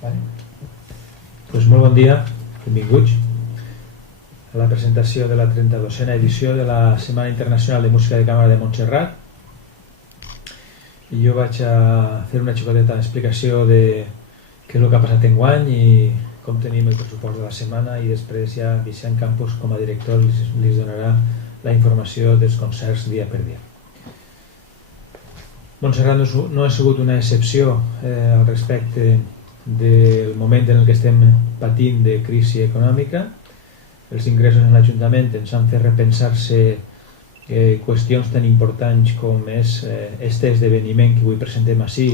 Pues molt bon dia, benvinguts a la presentació de la 32a edició de la Setmana Internacional de Música de Càmera de Montserrat. I jo vaig a fer una xicoteta explicació de què és el que ha passat enguany i com tenim el pressupost de la setmana, i després ja Vicent Campos, com a director, li donarà la informació dels concerts dia per dia. Montserrat no ha sigut una excepció al respecte del moment en el que estem patint de crisi econòmica. Els ingressos en l'Ajuntament ens han fet repensar-se qüestions tan importants com és este esdeveniment que avui presentem ací,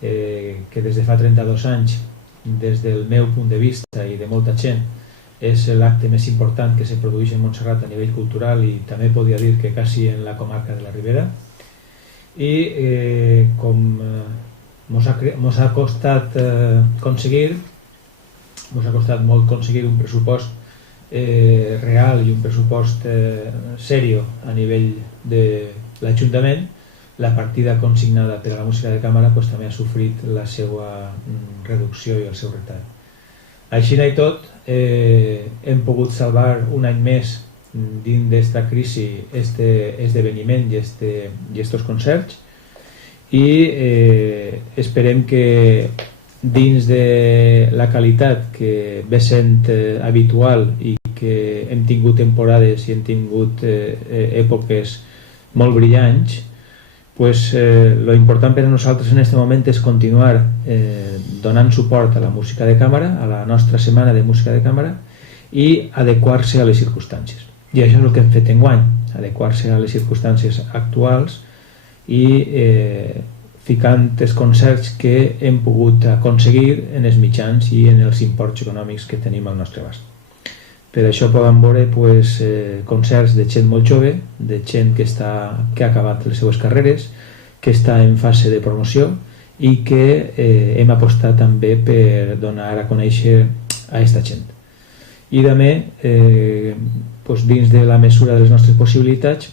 que des de fa 32 anys, des del meu punt de vista i de molta gent, és l'acte més important que se produeix en Montserrat a nivell cultural i també podria dir que quasi en la comarca de la Ribera. I com mos ha costat molt aconseguir un pressupost real i un pressupost serio a nivell de l'Ajuntament, la partida consignada per a la música de càmera també ha sofrit la seva reducció i el seu retall. Així i tot, hem pogut salvar un any més dins d'esta crisi este esdeveniment i estos concerts, i esperem que dins de la qualitat que ve sent habitual i que hem tingut temporades i hem tingut èpoques molt brillants, lo important per a nosaltres en aquest moment és continuar donant suport a la música de càmera, a la nostra setmana de música de càmera, i adequar-se a les circumstàncies. I això és el que hem fet enguany, adequar-se a les circumstàncies actuals i ficant els concerts que hem pogut aconseguir en els mitjans i en els imports econòmics que tenim al nostre abast. Per això podem veure concerts de gent molt jove, de gent que ha acabat les seues carreres, que està en fase de promoció i que hem apostat també per donar a conèixer a aquesta gent. I també, dins de la mesura de les nostres possibilitats,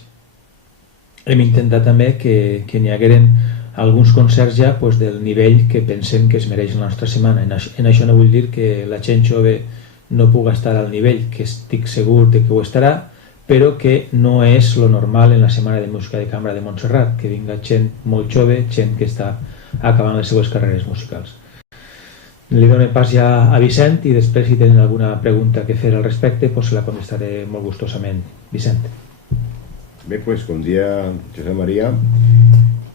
hem intentat també que n'hi hagueren alguns concerts ja del nivell que pensem que es mereix la nostra setmana. En això no vull dir que la gent jove no puga estar al nivell, que estic segur que ho estarà, però que no és lo normal en la Setmana de Música de Càmera de Montserrat, que vinga gent molt jove, gent que està acabant les seues carreres musicals. Li dono pas ja a Vicent i després, si tenen alguna pregunta que fer al respecte, la contestaré molt gustosament. Vicent. Bé, com dia Josep Maria,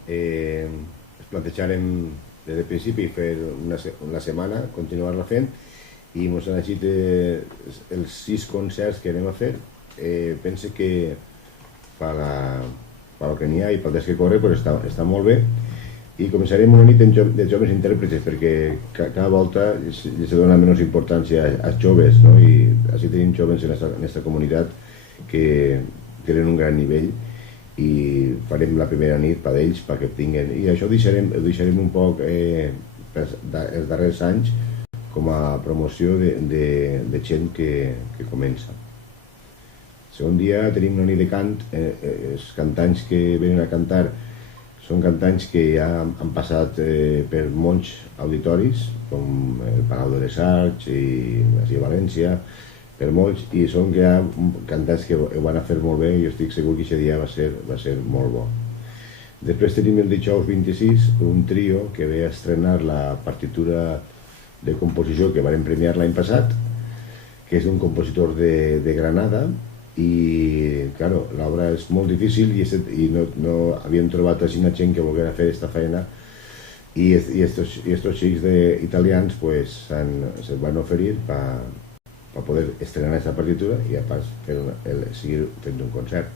ens plantejarem des del principi fer una setmana, continuar-la fent, i ens han llegit els 6 concerts que anem a fer. Pense que per al que n'hi ha i pel temps que corre està molt bé, i començarem una nit de joves intèrprets, perquè cada volta se dona menys importància als joves, i així tenim joves en aquesta comunitat que tenen un gran nivell, i farem la primera nit per ells perquè tinguin, i això ho deixarem un poc els darrers anys com a promoció de gent que comença. El segon dia tenim una nit de cant. Els cantants que venen a cantar són cantants que ja han passat per molts auditoris, com el Palau de les Arts i a València, per molts, i són ja cantants que ho van a fer molt bé, i jo estic segur que aquest dia va ser molt bo. Després tenim el dijous 26 un trio que ve a estrenar la partitura de composició que vam premiar l'any passat, que és d'un compositor de Granada, i l'obra és molt difícil i no havíem trobat així gent que volguera fer aquesta feina, i estos xics italians se van oferir per poder estrenar aquesta partitura i a part seguir fent un concert.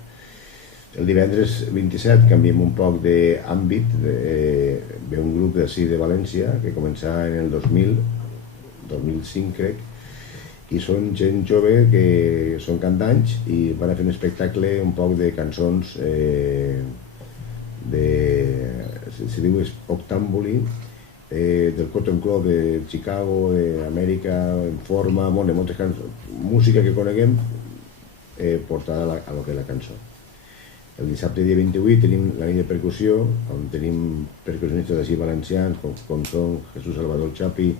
El divendres 27 canviem un poc d'àmbit, ve un grup d'ací de València que començà en el 2005 crec, i són gent jove que són cantants i van a fer un espectacle un poc de cançons se diu Octambuli, del Cotton Club de Chicago, d'Amèrica, en forma, de moltes cançons, música que coneguem portada a lo que és la cançó. El dissabte dia 28 tenim la nit de percussió, on tenim percussionistes així valencians, com són Jesús Salvador Chapi,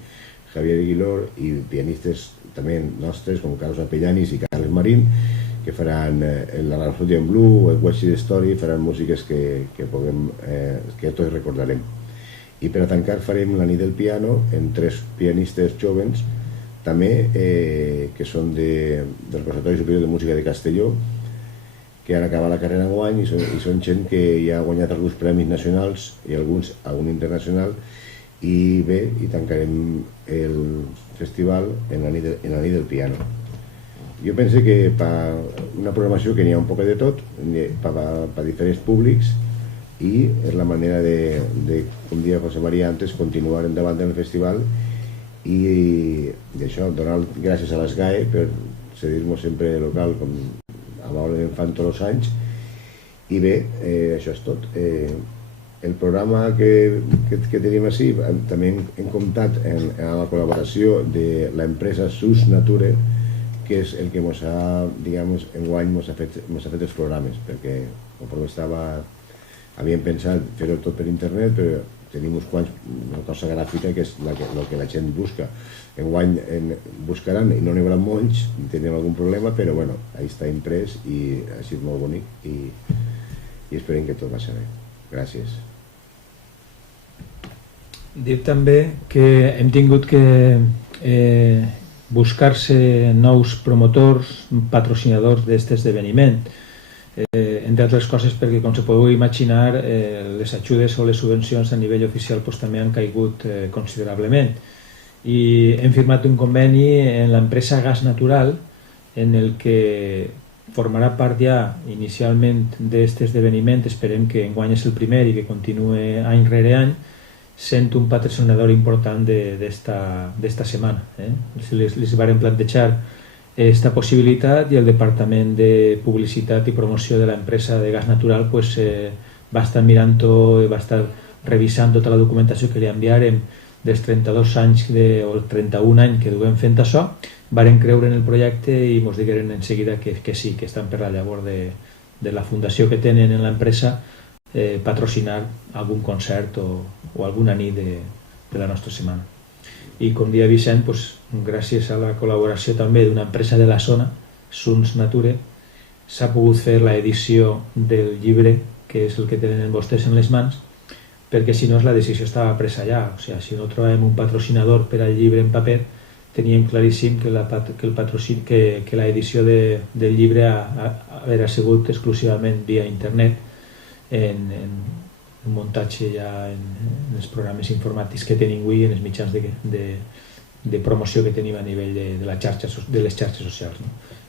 Javier Aguilor, i pianistes també nostres, com Carlos Apellanis i Carles Marín, que faran la Rhapsody in Blue o el West Side Story, faran músiques que tots recordarem. I per a tancar farem la nit del piano amb 3 pianistes jovens, també que són del Conservatori Superior de Música de Castelló, que han acabat la carrera enguany i són gent que ja ha guanyat alguns premis nacionals i algun internacional, i bé, i tancarem el festival en la nit del piano. Jo penso que per una programació que n'hi ha un poc de tot, per diferents públics, i és la manera de, com deia José María antes, continuar endavant del festival i d'això, donar gràcies a l'ESGAE per cedir-nos sempre local com amablement fan tots els anys. I bé, això és tot. El programa que tenim així, també hem comptat amb la col·laboració de l'empresa Sus Nature, que és el que enguany ens ha fet els programes, perquè com havíem pensat fer-ho tot per internet, però tenim una cosa gràfica que és el que la gent busca. Enguany buscaran i no n'hi haurà molts, tenim algun problema, però bueno, ahí està imprès i ha sigut molt bonic i esperem que tot va ser bé. Gràcies. Dir també que hem tingut que buscar-se nous promotors, patrocinadors d'aquest esdeveniment, entre altres coses perquè, com se podeu imaginar, les ajudes o les subvencions a nivell oficial també han caigut considerablement, i hem firmat un conveni amb l'empresa Gas Natural, en el que formarà part ja inicialment d'aquest esdeveniment. Esperem que enguany és el primer i que continuï any rere any, sent un patrocinador important d'esta setmana. Les varen plantejar aquesta possibilitat i el Departament de Publicitat i Promoció de l'empresa de Gas Natural va estar mirant-ho, va estar revisant tota la documentació que li enviarem dels 32 anys o 31 anys que duem fent això. Varen creure en el projecte i ens digueren en seguida que sí, que estan per la llavor de la fundació que tenen en l'empresa patrocinar algun concert o alguna nit de la nostra setmana. I com deia Vicent, gràcies a la col·laboració també d'una empresa de la zona, Sus Nature, s'ha pogut fer l'edició del llibre, que és el que tenen vostès en les mans, perquè si no la decisió estava presa ja. O sigui, si no trobàvem un patrocinador per al llibre en paper, teníem claríssim que l'edició del llibre havia sigut exclusivament via internet, en un muntatge ja en els programes informàtics que tenim avui, en els mitjans de promoció que tenim a nivell de les xarxes socials.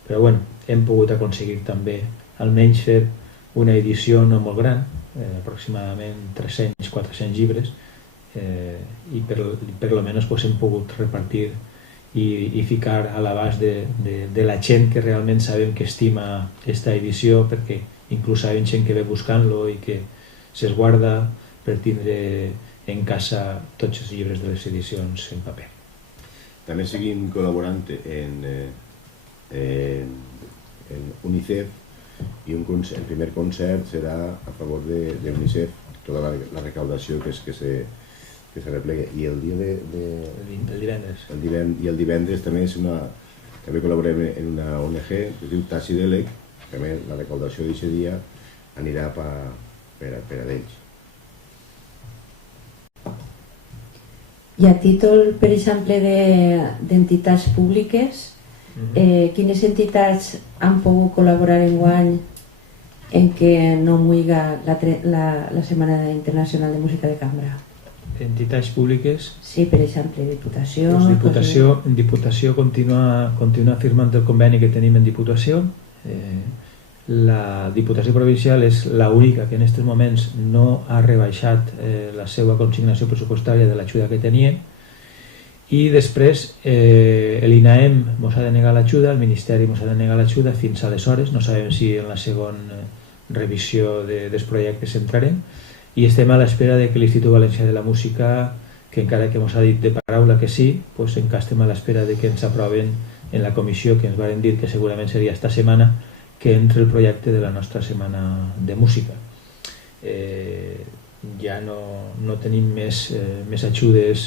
Però bueno, hem pogut aconseguir també almenys fer una edició no molt gran, aproximadament 300-400 llibres, i per almenys hem pogut repartir i ficar a l'abast de la gent que realment sabem que estima aquesta edició, perquè inclús sabem gent que ve buscant-lo i que s'esguarda per tindre en casa tots els llibres de les edicions en paper. També seguim col·laborant en UNICEF, i el primer concert serà a favor d'UNICEF, tota la recaudació que se replega. I el dia divendres. I el divendres també col·laborem en una ONG que es diu Tassi Delec. També la recaudació d'aquest dia anirà per a ells. I a títol, per exemple, d'entitats públiques, quines entitats han pogut col·laborar enguany en què no muiga la Setmana Internacional de Música de Cambra? Entitats públiques? Sí, per exemple, Diputació... Diputació continua firmant el conveni que tenim en Diputació. La Diputació Provincial és l'única que en aquests moments no ha rebaixat la seva consignació pressupostària de l'ajuda que tenia, i després l'INAEM ens ha de negar l'ajuda, el Ministeri ens ha de negar l'ajuda fins aleshores. No sabem si en la segona revisió dels projectes entrarem, i estem a l'espera que l'Institut Valencià de la Música, que encara que ens ha dit de paraula que sí, encara estem a l'espera que ens aproven en la comissió, que ens van dir que segurament seria esta setmana, que entre el projecte de la nostra setmana de música. Ja no tenim més ajudes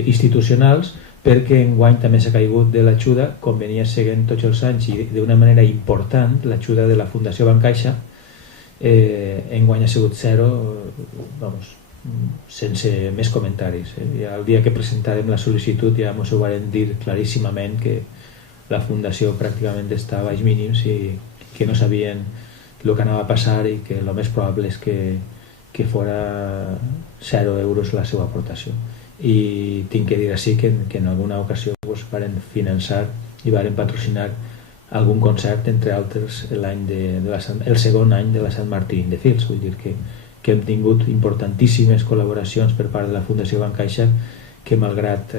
institucionals, perquè enguany també s'ha caigut de l'ajuda, com venia seguint tots els anys i d'una manera important, l'ajuda de la Fundació Bancaixa. Enguany ha sigut zero, sense més comentaris. Ja el dia que presentàvem la sol·licitud ja ens ho varen dir claríssimament, que la Fundació pràcticament està a baix mínims i que no sabien el que anava a passar i que el més probable és que fora 0 euros la seva aportació. I tinc que dir així que en alguna ocasió varen finançar i varen patrocinar algun concert, entre altres el segon any de la Sant Martín de Fils. Vull dir que hem tingut importantíssimes col·laboracions per part de la Fundació Bancaixa, que malgrat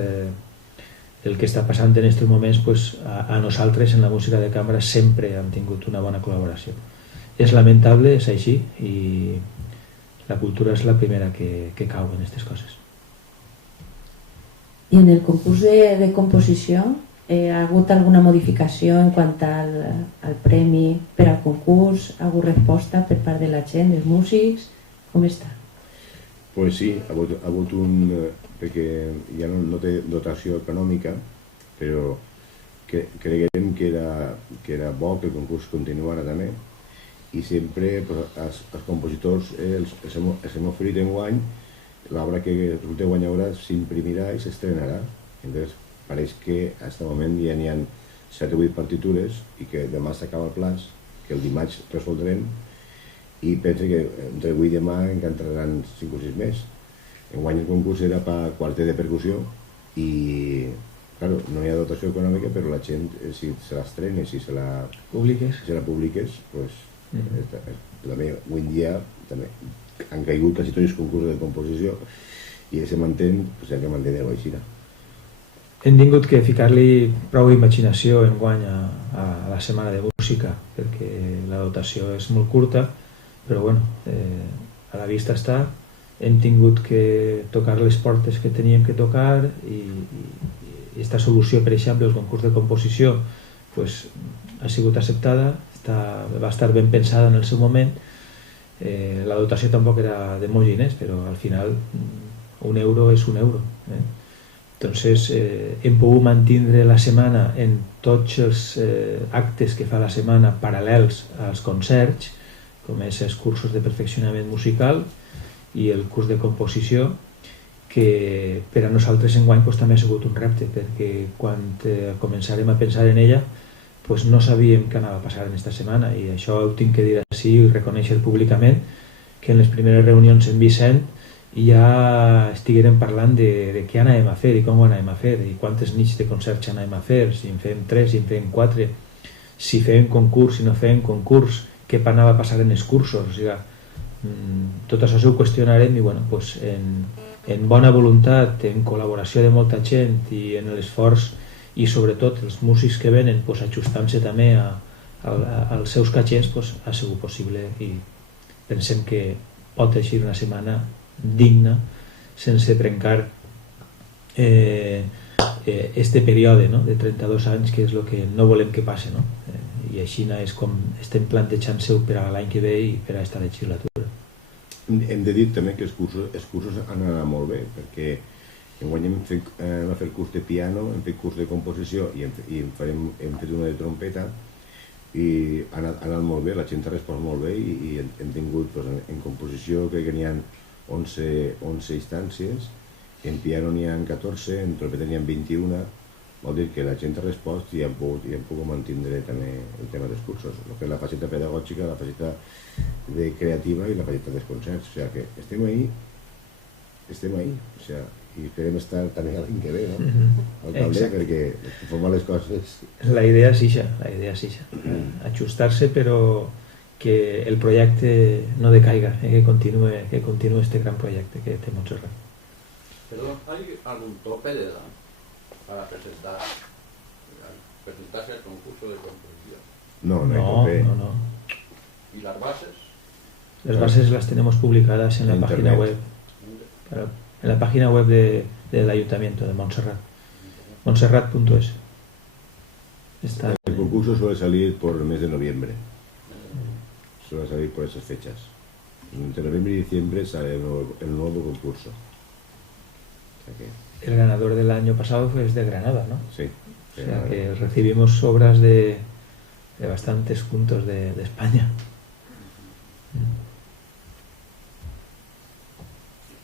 el que està passant en aquests moments, a nosaltres en la música de cambra sempre hem tingut una bona col·laboració. És lamentable, és així, i la cultura és la primera que cau en aquestes coses. I en el concurs de composició ha hagut alguna modificació en quant al premi per al concurs? Ha hagut resposta per part de la gent, dels músics? Com està? Pues sí, ha hagut perquè ja no té dotació econòmica, però creiem que era bo que el concurs continuara també, i sempre els compositors els hem oferit enguany l'obra que resulta guanyadora s'imprimirà i s'estrenarà. Entonces, pareix que a aquest moment ja n'hi ha 7 o 8 partitures i que demà s'acaba el plaç, que el dimarts resoldrem, i penso que entre avui i demà entraran 5 o 6 més. Enguany el concurs era per quartet de percussió i, claro, no hi ha dotació econòmica, però la gent, si se l'estrena, si se la publiques, pues, també avui en dia també han caigut quasi tots els concursos de composició i se mantén, pues ja que mantenem així. Hem tingut que ficar-li prou imaginació enguany a la setmana de música, perquè la dotació és molt curta, però bueno, a la vista està. Hem tingut que tocar les portes que teníem que tocar i aquesta solució, per exemple, el concurs de composició, pues, ha sigut acceptada, va estar ben pensada en el seu moment. La dotació tampoc era de molts diners, però al final €1 és €1. Entonces hem pogut mantindre la setmana en tots els actes que fa la setmana paral·lels als concerts, com és els cursos de perfeccionament musical i el curs de composició, que per a nosaltres enguany també ha sigut un repte, perquè quan començarem a pensar en ella no sabíem què anava a passar en aquesta setmana, i això ho tinc que dir així i reconèixer públicament, que en les primeres reunions amb Vicent ja estiguérem parlant de què anàvem a fer i com ho anàvem a fer i quantes nits de concerts anàvem a fer, si en fem 3, si en fem 4, si fem concurs, si no fem concurs, què anava a passar en els cursos. O sigui, tot això ho qüestionarem i en bona voluntat, en col·laboració de molta gent i en l'esforç, i sobretot els músics que venen ajustant-se també als seus cachets, ha sigut possible, i pensem que pot eixir una setmana digna sense trencar este període de 32 anys, que és el que no volem que passi, i així és com estem plantejant-se per a l'any que ve i per a aquesta legislatura. Hem de dir també que els cursos han anat molt bé, perquè enguany hem fet el curs de piano, hem fet curs de composició i hem fet una de trompeta, i ha anat molt bé, la gent ha respost molt bé, i hem tingut en composició crec que n'hi ha 11 instàncies, en piano n'hi ha 14, en trompeta n'hi ha 21, vol dir que la gent ha respost i hem pogut mantenir també el tema dels cursos, el que és la faceta pedagògica, la faceta creativa i la faceta dels concerts. O sigui que estem ahí, i esperem estar també l'any que ve, alcalde, perquè fem les coses. La idea és ixa, ajustar-se, però que el projecte no decaiga, que continue este gran projecte que té Montserrat. Perdón, ¿hay algún tope de edad para presentarse al concurso de composición? No hay tope. No. ¿Y las bases? Las bases las tenemos publicadas en la página web. En la página web del Ayuntamiento de Montserrat. Montserrat.es. El concurso suele salir por el mes de noviembre. suele salir por esas fechas. Entre noviembre y diciembre sale el nuevo concurso. O sea que, El ganador del año pasado fue de Granada, ¿no? sí. O sea que recibimos obras de bastantes puntos de España.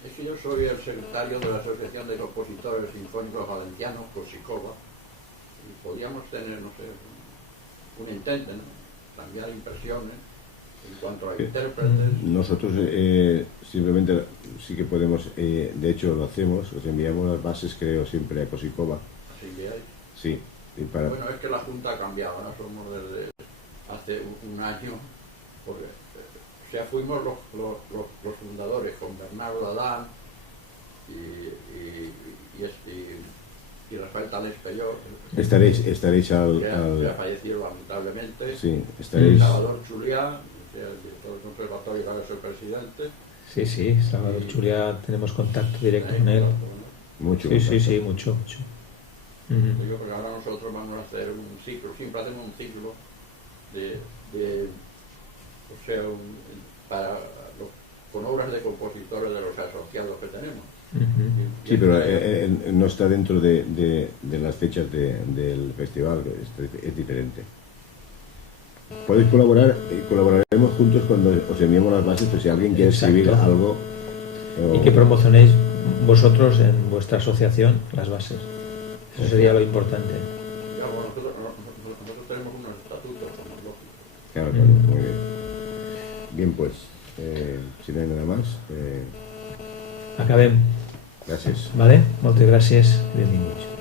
Es que yo soy el secretario de la Asociación de Compositores Sinfónicos Valencianos, Cosicova, y podríamos tener, no sé, un intento, ¿no? Cambiar impresiones en cuanto a intérpretes. Nosotros simplemente sí que podemos, de hecho lo hacemos, os enviamos las bases, creo, siempre a Cosicova. Así que hay. Sí, y para... Bueno, es que la Junta ha cambiado, ahora somos desde hace un año, porque o sea, fuimos los fundadores con Bernardo Adán y Rafael Tales Peyor, Estaréis que al... ha fallecido lamentablemente, Sí, estaréis... Salvador Chuliá, que es el director del conservatorio, que ahora es el presidente. Sí, sí, Salvador Chulia, tenemos contacto directo con él. Mucho. Sí, sí, contacto. sí, mucho, mucho. Ujú. Digo, porque ahora nosotros vamos a hacer un ciclo, siempre hacemos un ciclo o sea, con obras de compositores de los asociados que tenemos. Ujú. Sí, pero no está dentro de las fechas del festival, que es diferente. Podéis colaborar, colaboraremos juntos cuando os enviemos las bases, pues si alguien quiere escribir Exacto. algo... Y que promocionéis vosotros en vuestra asociación las bases. Eso sería lo importante. Claro, nosotros tenemos unos estatutos, como es lógico. Claro, claro, muy bien. Bien, pues, si no hay nada más, Acabem, gràcies. vale? Moltes gràcies, benvinguts.